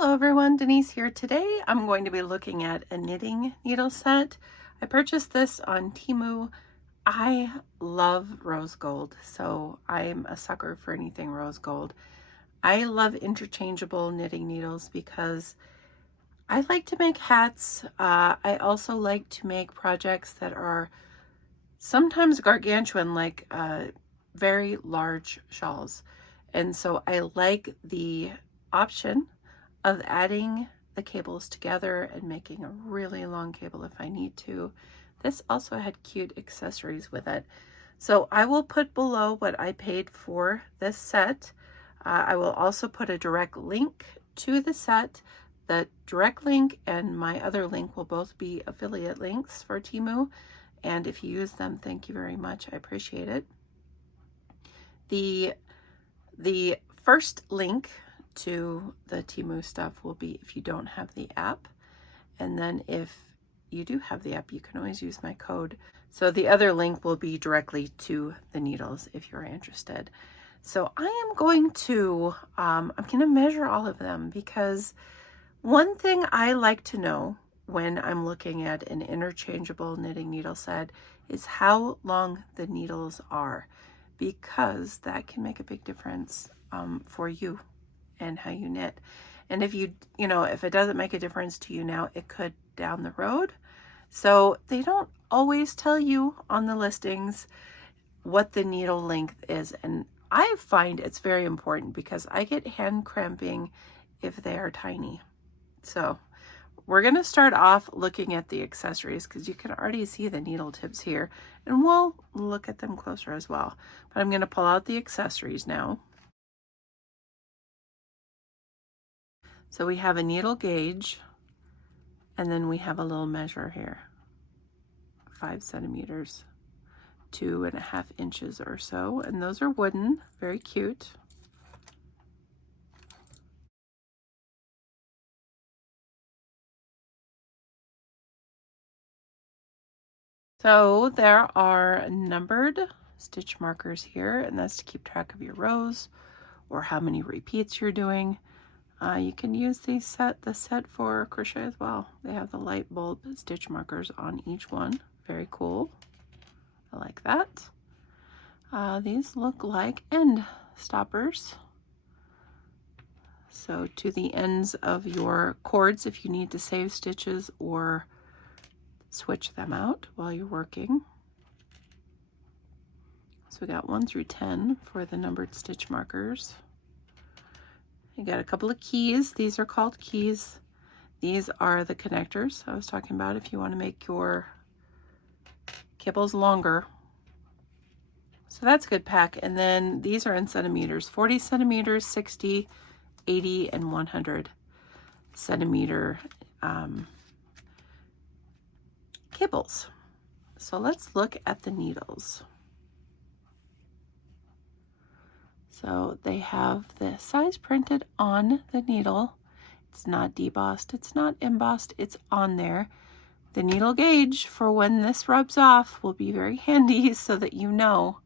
Hello everyone, Denise here. Today I'm going to be looking at a knitting needle set. I purchased this on Temu. I love rose gold, so I'm a sucker for anything rose gold. I love interchangeable knitting needles because I like to make hats. I also like to make projects that are sometimes gargantuan, like very large shawls. And so I like the option of adding the cables together and making a really long cable if I need to. This also had cute accessories with it. So I will put below what I paid for this set. I will also put a direct link to the set. The direct link and my other link will both be affiliate links for Temu. And if you use them, thank you very much. I appreciate it. The first link to the Temu stuff will be if you don't have the app. And then if you do have the app, you can always use my code. So the other link will be directly to the needles if you're interested. So I am going to, I'm going to measure all of them because one thing I like to know when I'm looking at an interchangeable knitting needle set is how long the needles are, because that can make a big difference for you and how you knit. And if if it doesn't make a difference to you now, it could down the road. So they don't always tell you on the listings what the needle length is. And I find it's very important because I get hand cramping if they are tiny. So we're going to start off looking at the accessories because you can already see the needle tips here, and we'll look at them closer as well. But I'm going to pull out the accessories now. So we have a needle gauge, and then we have a little measure here, 5 centimeters, 2.5 inches or so, and those are wooden, very cute. So there are numbered stitch markers here, and that's to keep track of your rows or how many repeats you're doing. You can use the set for crochet as well. They have the light bulb stitch markers on each one. Very cool. I like that. These look like end stoppers. So to the ends of your cords if you need to save stitches or switch them out while you're working. So we got 1 through 10 for the numbered stitch markers. You got a couple of keys. These are called keys. These are the connectors I was talking about if you want to make your cables longer. So that's a good pack. And then these are in centimeters, 40 centimeters, 60, 80, and 100 centimeter cables. So let's look at the needles. So they have the size printed on the needle. It's not debossed, it's not embossed, it's on there. The needle gauge for when this rubs off will be very handy so that you know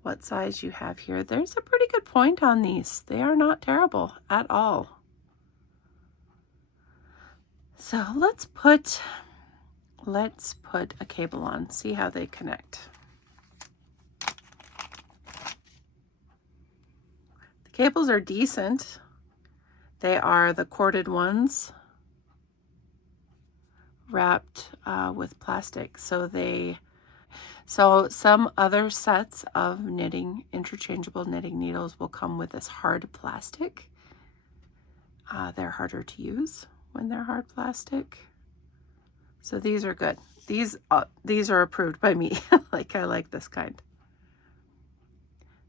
what size you have here. There's a pretty good point on these. They are not terrible at all. So let's put a cable on, see how they connect. The cables are decent. They are the corded ones wrapped with plastic. So some other sets of interchangeable knitting needles will come with this hard plastic. They're harder to use when they're hard plastic. So these are good. These are approved by me. I like this kind.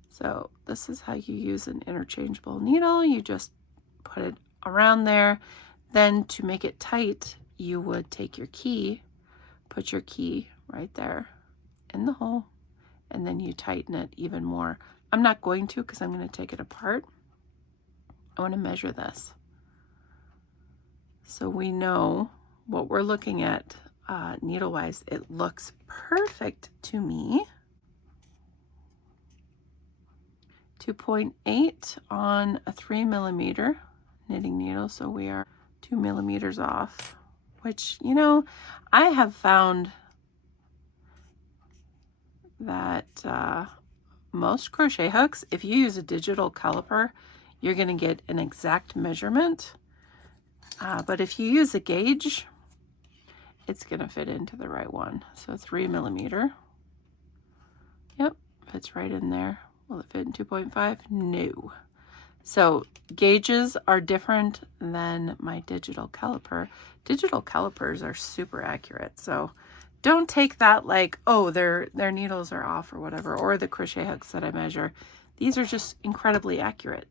So this is how you use an interchangeable needle. You just put it around there. Then to make it tight, you would take your key, put your key right there in the hole, and then you tighten it even more. I'm not going to because I'm going to take it apart. I want to measure this so we know what we're looking at needle-wise. It looks perfect to me. 2.8 on a 3 millimeter knitting needle, so we are 2 millimeters off, which, you know, I have found that most crochet hooks, if you use a digital caliper, you're going to get an exact measurement. But if you use a gauge, it's going to fit into the right one. So 3 millimeter. Yep, fits right in there. Will it fit in 2.5? No. So gauges are different than my digital caliper. Digital calipers are super accurate. So don't take that like, oh, their needles are off or whatever, or the crochet hooks that I measure. These are just incredibly accurate.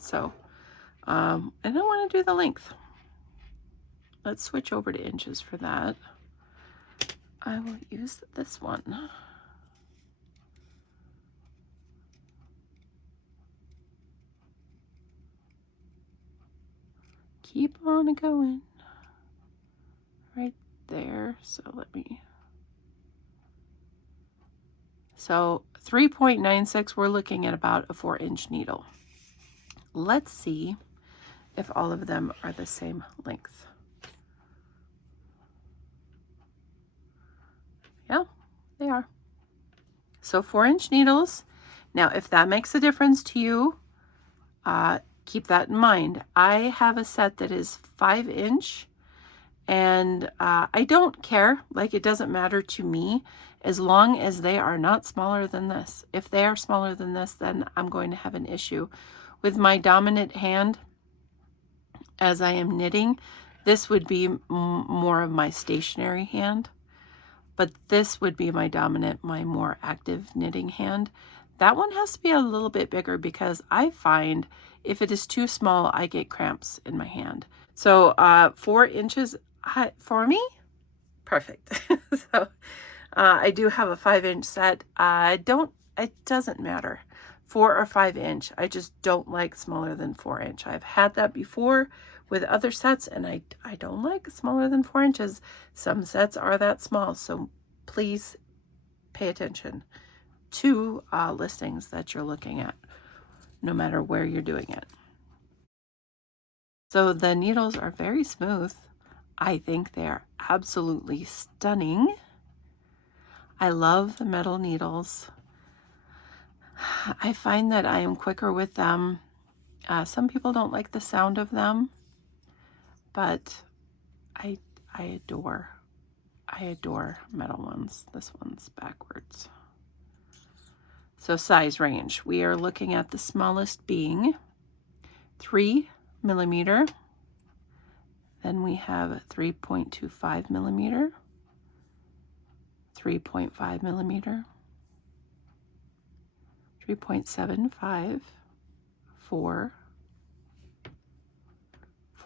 So, and I want to do the length. Let's switch over to inches for that. I will use this one. Keep on going. Right there. So let me. So 3.96, we're looking at about a 4-inch needle. Let's see if all of them are the same length. Yeah, they are. So 4-inch needles. Now, if that makes a difference to you, keep that in mind. I have a set that is 5-inch, and I don't care. Like, it doesn't matter to me as long as they are not smaller than this. If they are smaller than this, then I'm going to have an issue. With my dominant hand, as I am knitting, this would be more of my stationary hand, but this would be my dominant, my more active knitting hand. That one has to be a little bit bigger because I find if it is too small, I get cramps in my hand. So 4 inches for me, perfect. So I do have a 5-inch set. It doesn't matter. 4 or 5-inch. I just don't like smaller than 4-inch. I've had that before with other sets, and I don't like smaller than 4 inches. Some sets are that small, so please pay attention to listings that you're looking at, no matter where you're doing it. So the needles are very smooth. I think they are absolutely stunning. I love the metal needles. I find that I am quicker with them. Some people don't like the sound of them, but I adore metal ones. This one's backwards. So size range, we are looking at the smallest being 3 millimeter. Then we have 3.25 millimeter, 3.5 millimeter, 3.75, 4,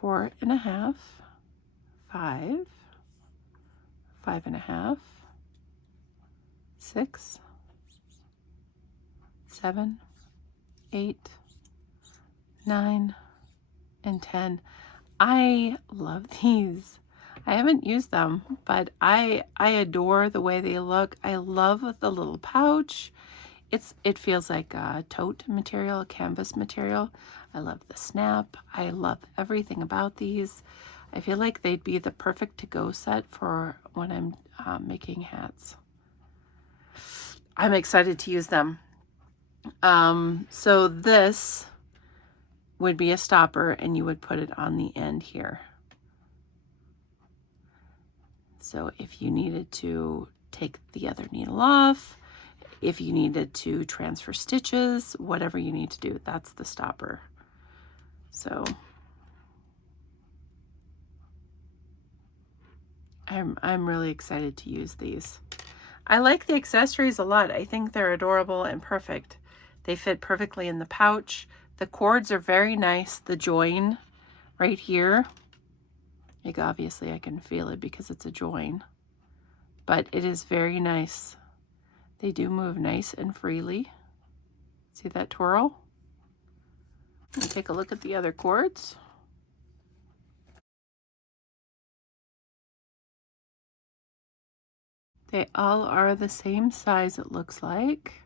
4.5, 5, 5.5, 6, 7, 8, 9, and 10. I love these. I haven't used them, but I adore the way they look. I love the little pouch. It feels like a tote material, a canvas material. I love the snap. I love everything about these. I feel like they'd be the perfect to-go set for when I'm making hats. I'm excited to use them. So this would be a stopper, and you would put it on the end here. So if you needed to take the other needle off, if you needed to transfer stitches, whatever you need to do, that's the stopper. So I'm really excited to use these. I like the accessories a lot. I think they're adorable and perfect. They fit perfectly in the pouch. The cords are very nice. The join right here, like obviously I can feel it because it's a join, but it is very nice. They do move nice and freely. See that twirl? Let me take a look at the other cords. They all are the same size, it looks like.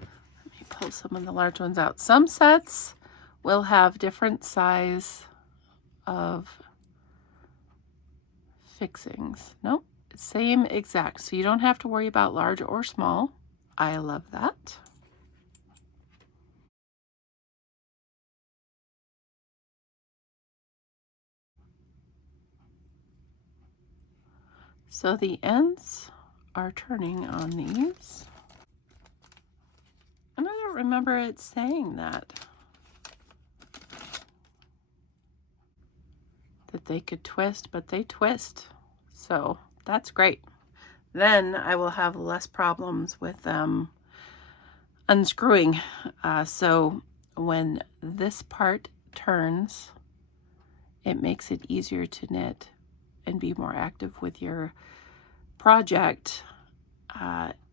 Let me pull some of the large ones out. Some sets will have different size of fixings. Nope, same exact. So you don't have to worry about large or small. I love that. So the ends are turning on these. And I don't remember it saying that they could twist, but they twist. So that's great. Then I will have less problems with them unscrewing. So when this part turns, it makes it easier to knit and be more active with your project,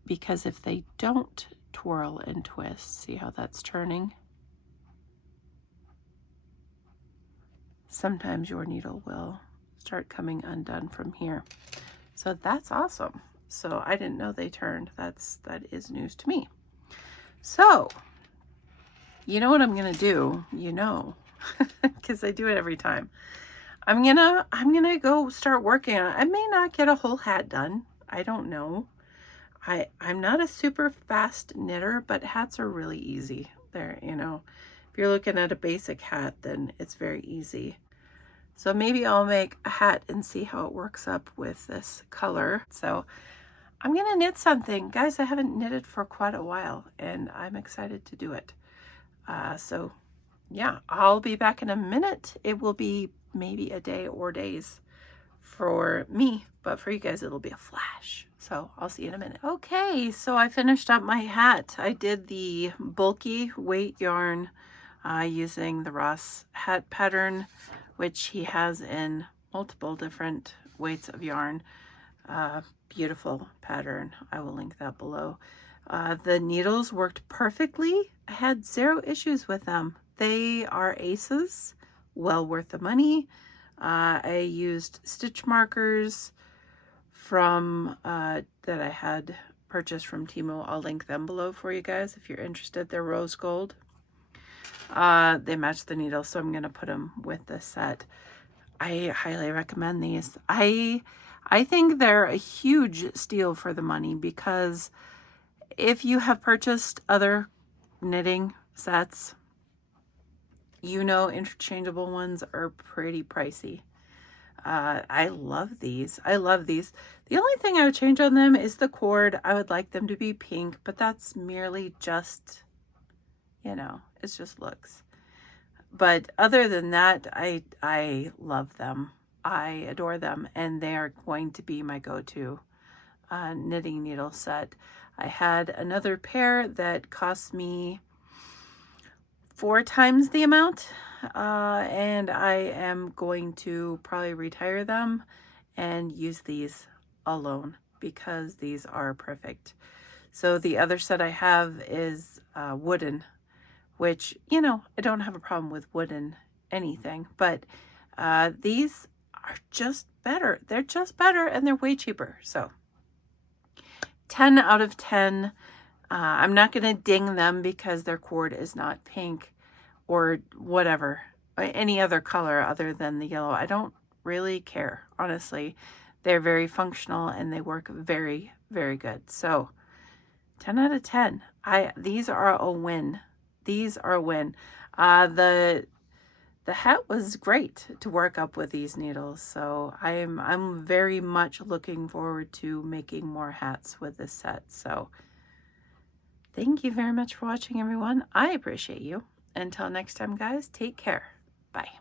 because if they don't twirl and twist, see how that's turning? Sometimes your needle will start coming undone from here. So that's awesome. So I didn't know they turned. That is news to me. So you know what I'm gonna do, because I do it every time. I'm gonna go start working on it. I may not get a whole hat done. I don't know. I'm not a super fast knitter, but hats are really easy. They're, if you're looking at a basic hat, then it's very easy. So maybe I'll make a hat and see how it works up with this color. So I'm gonna knit something. Guys, I haven't knitted for quite a while, and I'm excited to do it. So yeah, I'll be back in a minute. It will be maybe a day or days for me, but for you guys, it'll be a flash. So I'll see you in a minute. Okay, so I finished up my hat. I did the bulky weight yarn using the Ross hat pattern, which he has in multiple different weights of yarn. Beautiful pattern. I will link that below. The needles worked perfectly. I had 0 issues with them. They are aces, well worth the money. I used stitch markers from that I had purchased from Temu. I'll link them below for you guys if you're interested. They're rose gold. They match the needles, so I'm going to put them with this set. I highly recommend these. I think they're a huge steal for the money, because if you have purchased other knitting sets, interchangeable ones are pretty pricey. I love these. I love these. The only thing I would change on them is the cord. I would like them to be pink, but that's merely just, it's just looks. But other than that, I love them. I adore them, and they are going to be my go-to knitting needle set. I had another pair that cost me 4 times the amount, and I am going to probably retire them and use these alone because these are perfect. So the other set I have is wooden, which, you know, I don't have a problem with wooden anything, but these are just better. They're just better and they're way cheaper. So 10 out of 10. I'm not going to ding them because their cord is not pink or whatever, any other color other than the yellow. I don't really care, honestly. They're very functional and they work very, very good. So 10 out of 10. These are a win. These are a win. The hat was great to work up with these needles. So I'm very much looking forward to making more hats with this set. So thank you very much for watching, everyone. I appreciate you. Until next time, guys, take care. Bye.